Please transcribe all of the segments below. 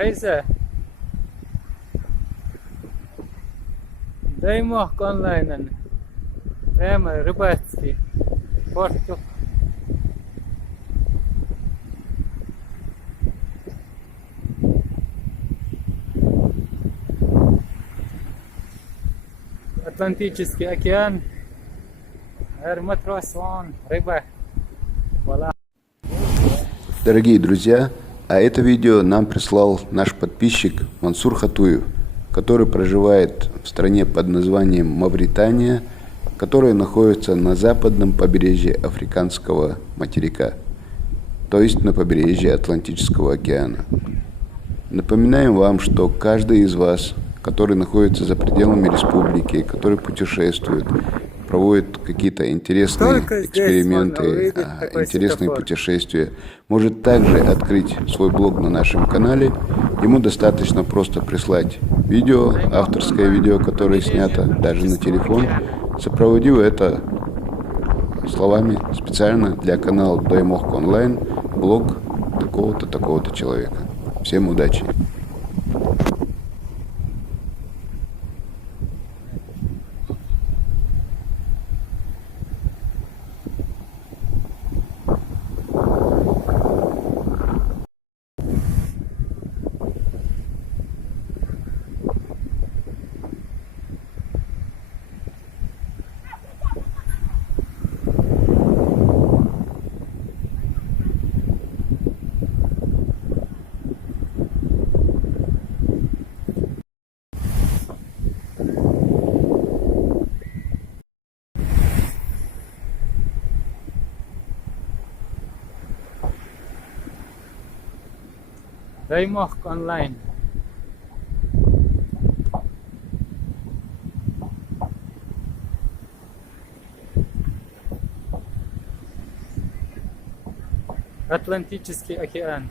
عيسى دايما онлайн أنا прямо рыбацкий порту. Атлантический океан, Эрматросон, рыба, вола. Дорогие друзья, а это видео нам прислал наш подписчик Мансур Хатуев, который проживает в стране под названием Мавритания, которая находится на западном побережье Африканского материка, то есть на побережье Атлантического океана. Напоминаем вам, что каждый из вас, который находится за пределами республики, который путешествует, проводит какие-то интересные эксперименты, интересные путешествия, может также открыть свой блог на нашем канале. Ему достаточно просто прислать видео, авторское видео, которое снято даже на телефон, сопроводив это словами специально для канала Даймох онлайн, блог такого-то, такого-то человека. Всем удачи! Даймох онлайн. Атлантический океан.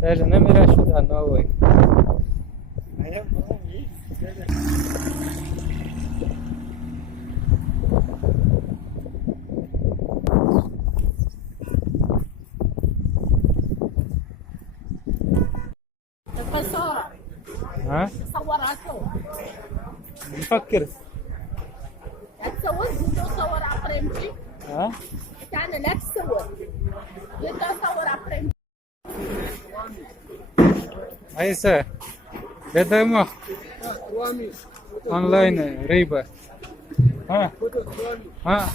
Даже номера сюда новые. А я был ها؟ صوراته نفكر تصور بدو صور عقرمتي ها؟ كان لا تصور بدو صور عقرمتي عيسى دايما онлайн рыба. ها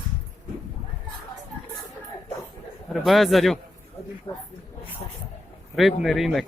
базарю. Рыбный рынок.